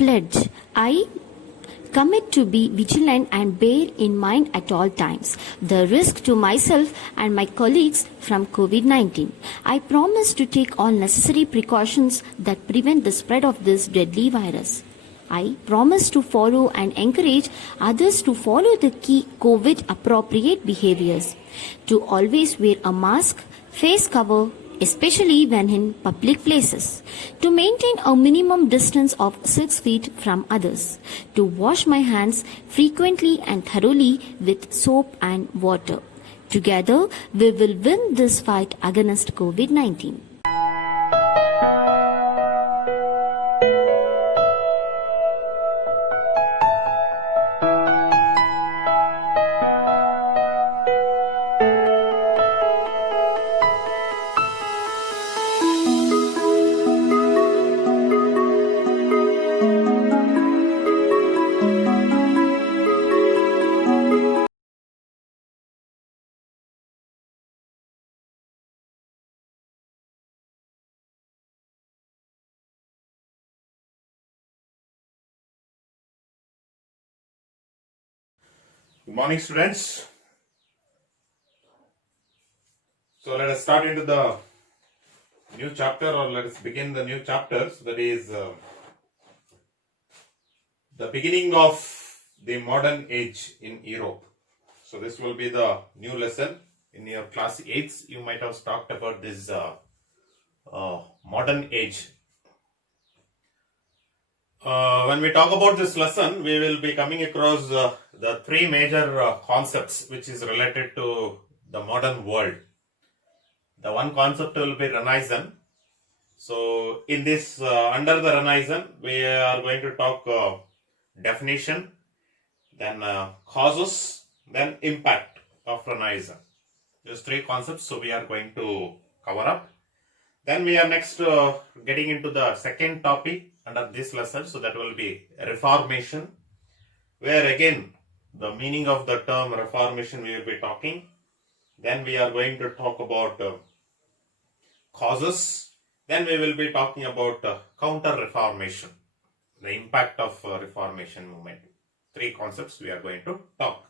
Pledge. I commit to be vigilant and bear in mind at all times the risk to myself and my colleagues from COVID-19. I promise to take all necessary precautions that prevent the spread of this deadly virus. I promise to follow and encourage others to follow the key COVID appropriate behaviors, to always wear a mask, face cover, especially when in public places, to maintain a minimum distance of 6 feet from others, to wash my hands frequently and thoroughly with soap and water. Together, we will win this fight against COVID-19. Good morning, students. So let us start into the new chapter, or let us begin the new chapter. So that is the beginning of the modern age in Europe. So this will be the new lesson in your class 8th. You might have talked about this modern age. When we talk about this lesson, we will be coming across the three major concepts which is related to the modern world. The one concept will be Renaissance. So in this, under the Renaissance, we are going to talk definition, then causes, then impact of Renaissance. These three concepts, so we are going to cover up. Then we are next getting into the second topic under this lesson, so that will be Reformation, where again the meaning of the term Reformation we will be talking. Then we are going to talk about causes. Then we will be talking about counter-reformation, the impact of Reformation movement. Three concepts we are going to talk.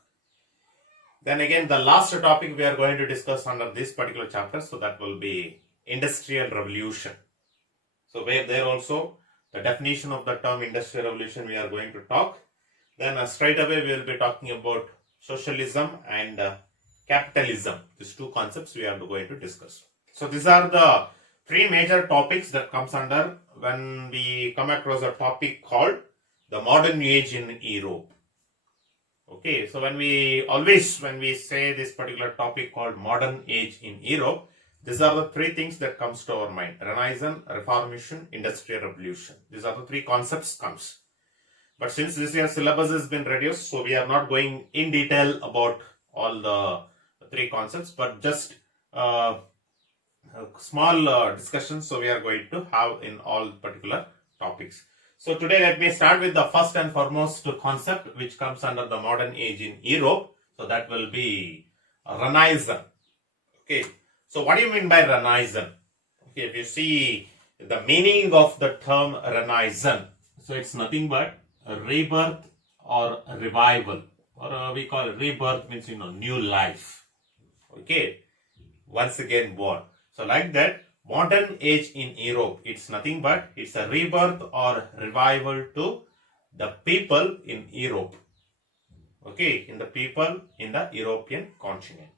Then again the last topic we are going to discuss under this particular chapter, so that will be Industrial Revolution. So where there also the definition of the term Industrial Revolution we are going to talk. Then straight away we will be talking about socialism and capitalism. These two concepts we are going to discuss. So these are the three major topics that comes under when we come across a topic called the modern age in Europe. Okay, so when we say this particular topic called modern age in Europe, these are the three things that comes to our mind: Renaissance, Reformation, Industrial Revolution. These are the three concepts comes. But since this year's syllabus has been reduced, so we are not going in detail about all the three concepts, but just small discussions. So we are going to have in all particular topics. So today let me start with the first and foremost concept which comes under the modern age in Europe. So that will be Renaissance. Okay. So what do you mean by Renaissance? Okay, if you see the meaning of the term Renaissance, so it's nothing but a rebirth or a revival, or we call it rebirth means new life. Okay, once again born. So like that, modern age in Europe, it's nothing but it's a rebirth or revival to the people in Europe. Okay, in the people in the European continent.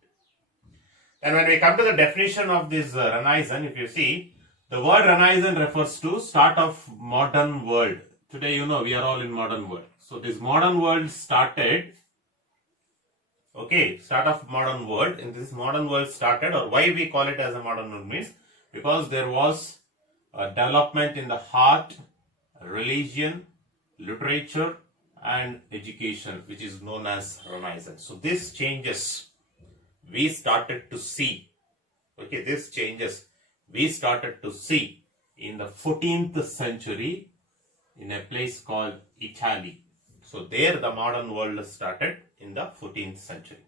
And when we come to the definition of this Renaissance, if you see, the word Renaissance refers to start of modern world. Today, we are all in modern world. So this modern world started, start of modern world. In this modern world started, or why we call it as a modern world means, because there was a development in the art, religion, literature and education, which is known as Renaissance. So these changes we started to see. These changes we started to see in the 14th century in a place called Italy. So there the modern world started in the 14th century.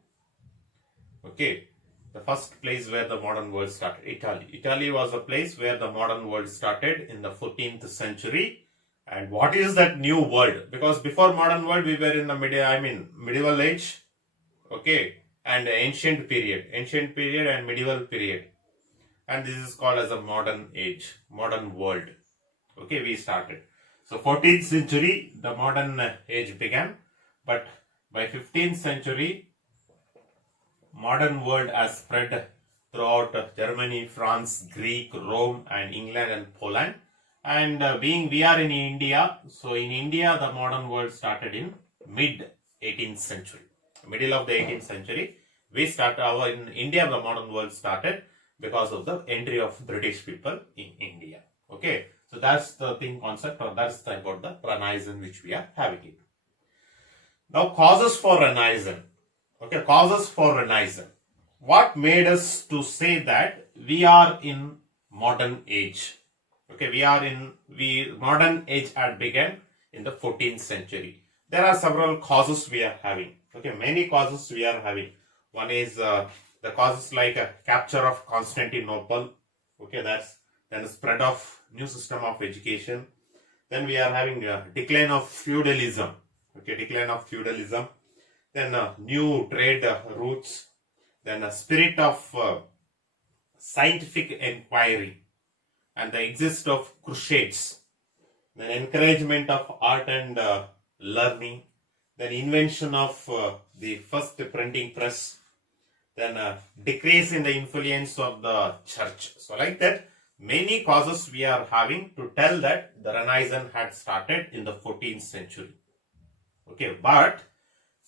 The first place where the modern world started, Italy. Italy was a place where the modern world started in the 14th century, And what is that new world? Because before modern world, we were in the medieval age, okay, and ancient period and medieval period. And this is called as a modern age, modern world. Okay, we started. So 14th century, the modern age began, but by 15th century, modern world has spread throughout Germany, France, Greek, Rome, and England and Poland. And being we are in India, so in India, the modern world started in mid 18th century, middle of the 18th century. We started in India, the modern world started because of the entry of British people in India. Okay, so that's the thing concept, or that's about the Renaissance which we are having it. Now, causes for Renaissance. Okay, causes for Renaissance. What made us to say that we are in modern age? Okay, modern age had begun in the 14th century. There are several causes we are having. Okay, many causes we are having. One is the causes like capture of Constantinople. Okay, that's then the spread of new system of education. Then we are having decline of feudalism. Okay, decline of feudalism. Then new trade routes. Then a spirit of scientific inquiry and the exist of crusades. Then encouragement of art and learning. Then invention of the first printing press. Then decrease in the influence of the church. So like that, many causes we are having to tell that the Renaissance had started in the 14th century. Okay, but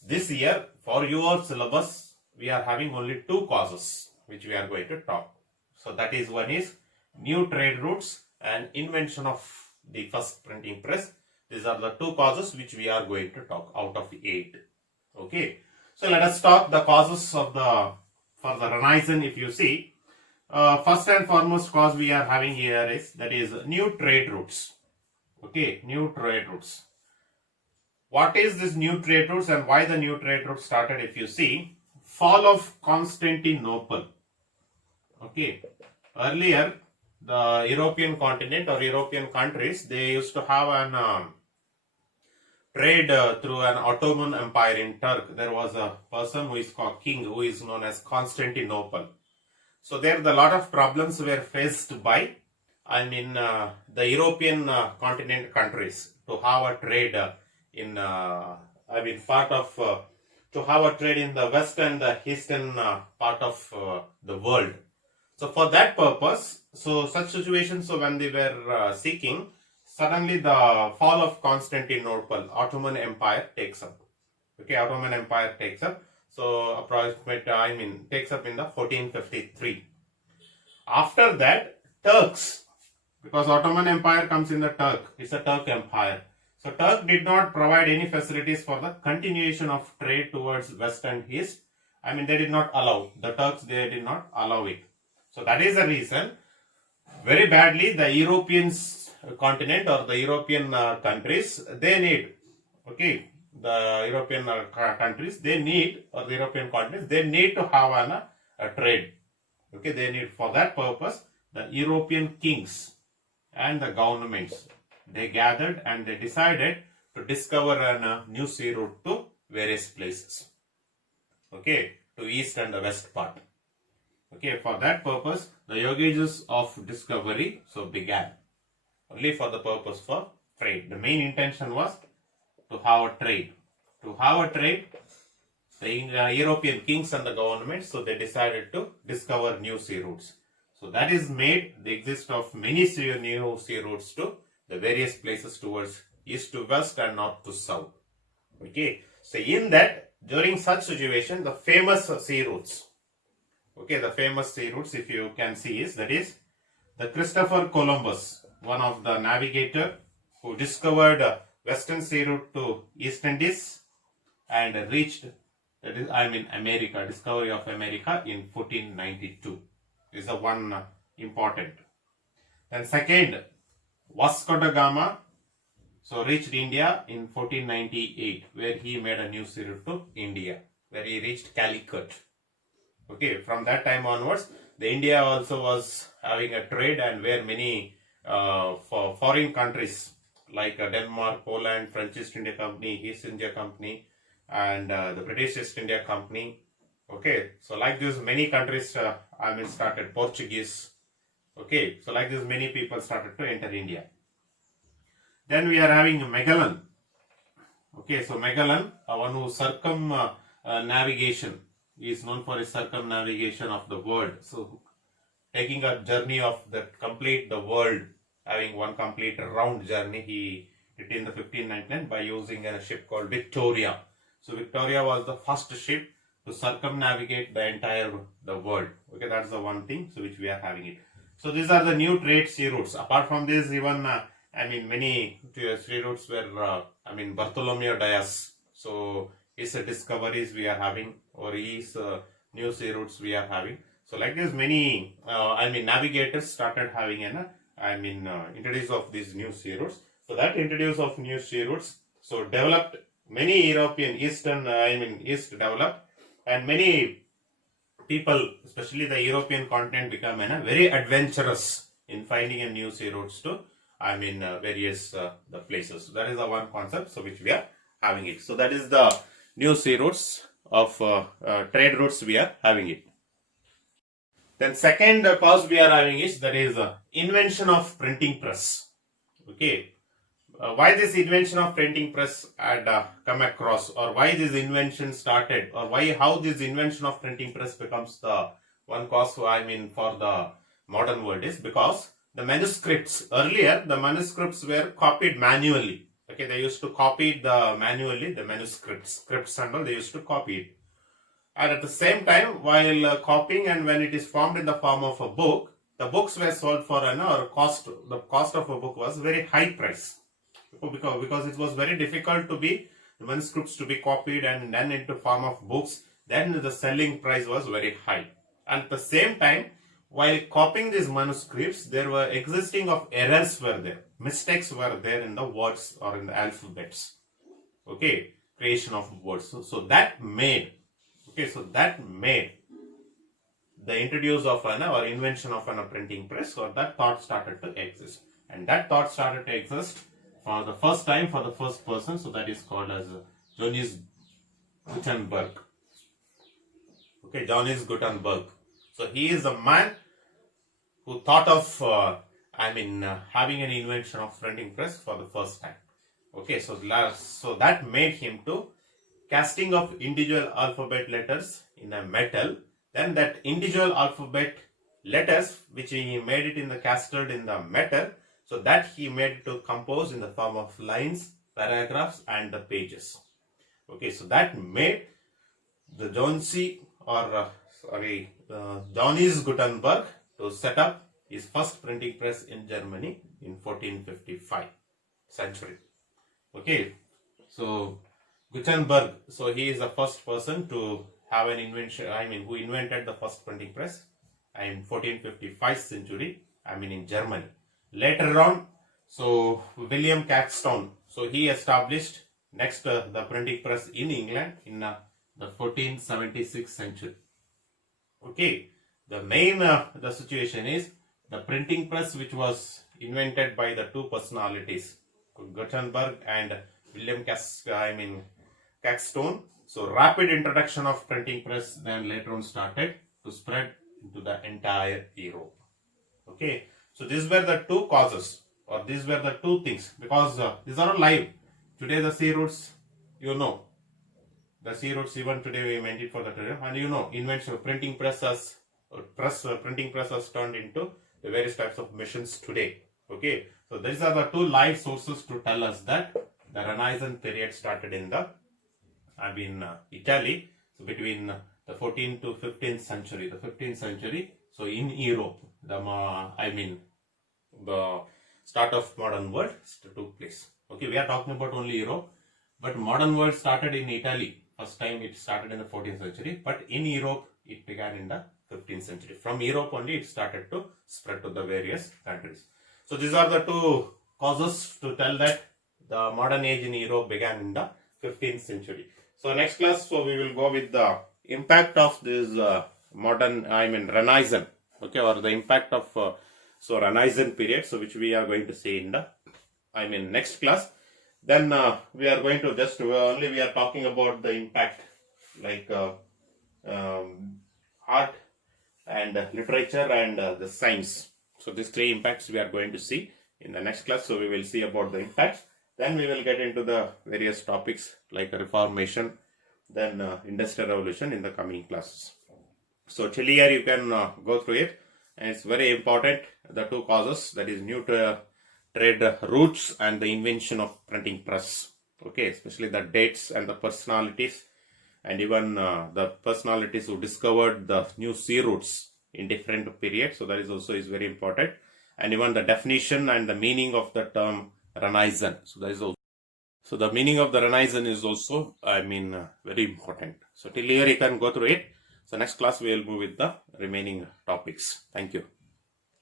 this year for your syllabus, we are having only two causes which we are going to talk. So that is, one is new trade routes and invention of the first printing press. These are the two causes which we are going to talk out of 8. Okay, so let us talk the causes of for the Renaissance. If you see, first and foremost cause we are having here is, that is new trade routes. Okay, new trade routes. What is this new trade routes and why the new trade routes started? If you see, fall of Constantinople. Okay, earlier the European continent or European countries, they used to have an trade through an Ottoman Empire in Turkey. There was a person who is called king, who is known as Constantinople. So there the lot of problems were faced by the European continent countries to have a trade to have a trade in the west and the eastern part of the world. So for that purpose, so such situations, so when they were seeking, suddenly the fall of Constantinople, Ottoman Empire takes up. Okay, Ottoman Empire takes up. So takes up in the 1453. After that, Turks, because Ottoman Empire comes in the Turk, it's a Turk Empire. So Turk did not provide any facilities for the continuation of trade towards west and east. They did not allow. The Turks, they did not allow it. So that is the reason, very badly, the European continent or the European countries, they need, okay, the European countries, they need, or the European continents, they need to have a trade. Okay, they need, for that purpose, the European kings and the governments, they gathered and they decided to discover a new sea route to various places. Okay, to east and the west part. Okay, for that purpose, the Yogages of discovery so began. Only for the purpose for trade. The main intention was to have a trade. To have a trade, the European kings and the governments, so they decided to discover new sea routes. So that is made the exist of many new sea routes to the various places towards east to west and north to south. Okay, so in that, during such situation, the famous sea routes, okay, the famous sea routes, if you can see, is that is the Christopher Columbus, one of the navigator who discovered western sea route to East Indies and reached, that is, America, discovery of America in 1492 is the one important. Then second, Vasco da Gama, so reached India in 1498, where he made a new sea route to India, where he reached Calicut. Okay, from that time onwards, the India also was having a trade, and where many foreign countries, like Denmark, Poland, French East India Company, East India Company, and the British East India Company. Okay, so like this, many countries, started Portuguese. Okay, so like this, many people started to enter India. Then we are having Magellan. Okay, so Magellan, one who navigation, is known for his circumnavigation of the world. So taking a journey of the world, having one complete round journey, he did in the 1599 by using a ship called Victoria. So Victoria was the first ship to circumnavigate the world. Okay, that's the one thing, so which we are having it. So these are the new trade sea routes. Apart from this, even many sea routes were Bartholomew Dias. So his discoveries we are having, or his new sea routes we are having. So like this, many navigators started having introduce of these new sea routes. So that introduce of new sea routes, so developed many European East developed, and many people, especially the European continent, become very adventurous in finding a new sea routes to various the places. So that is the one concept, so which we are having it. So that is the new sea routes of trade routes we are having it. Then second cause we are having is that is invention of printing press. Okay, why this invention of printing press had come across, or why this invention started, or how this invention of printing press becomes the one cause for the modern world is because the manuscripts, earlier the manuscripts were copied manually. Okay, they used to copy manually the manuscripts, scripts and all, they used to copy it. And at the same time, while copying, and when it is formed in the form of a book, the books were sold for the cost of a book was very high price. Because it was very difficult to be, the manuscripts to be copied and then into form of books, then the selling price was very high. And at the same time, while copying these manuscripts, there were existing of errors were there, mistakes were there in the words or in the alphabets. Okay, creation of words. So that made the introduce of or invention of a printing press, or that thought started to exist. And that thought started to exist for the first time, for the first person, so that is called as Johannes Gutenberg. Okay, Johannes Gutenberg. So he is a man who thought of having an invention of printing press for the first time. Okay, so that made him to casting of individual alphabet letters in a metal. Then that individual alphabet letters, which he made it in the casted in the metal, so that he made to compose in the form of lines, paragraphs, and the pages. Okay, so that made the Johannes Gutenberg to set up his first printing press in Germany in 1455 century. Okay, so Gutenberg, so he is the first person to have an invention, who invented the first printing press in 1455 century, in Germany. Later on, so William Caxton, so he established next the printing press in England in the 1476 century. Okay, the main the situation is the printing press, which was invented by the two personalities, Gutenberg and William Caxton. So rapid introduction of printing press then later on started to spread into the entire Europe. Okay, so these were the two causes, or these were the two things, because these are all live. Today the sea routes, the sea routes even today we made it for the today, and invention of printing press has turned into the various types of machines today. Okay, so these are the two live sources to tell us that the Renaissance period started in the Italy, so between the 14th to 15th century. The 15th century, so in Europe, the start of modern world took place. Okay, we are talking about only Europe, but modern world started in Italy. First time it started in the 14th century, but in Europe it began in the 15th century. From Europe only it started to spread to the various countries. So these are the two causes to tell that the modern age in Europe began in the 15th century. So next class, so we will go with the impact of this Renaissance, okay, or the impact of Renaissance period, so which we are going to see in the next class. Then we are going to just only we are talking about the impact like art and literature and the science. So these three impacts we are going to see in the next class. So we will see about the impacts. Then we will get into the various topics like Reformation, then Industrial Revolution in the coming classes. So till here you can go through it, and it's very important, the two causes, that is new trade routes and the invention of printing press. Okay, especially the dates and the personalities, and even the personalities who discovered the new sea routes in different periods. So that is also is very important, and even the definition and the meaning of the term Renaissance. So that is also. So the meaning of the Renaissance is also, very important. So till here you can go through it. So next class we will move with the remaining topics. Thank you.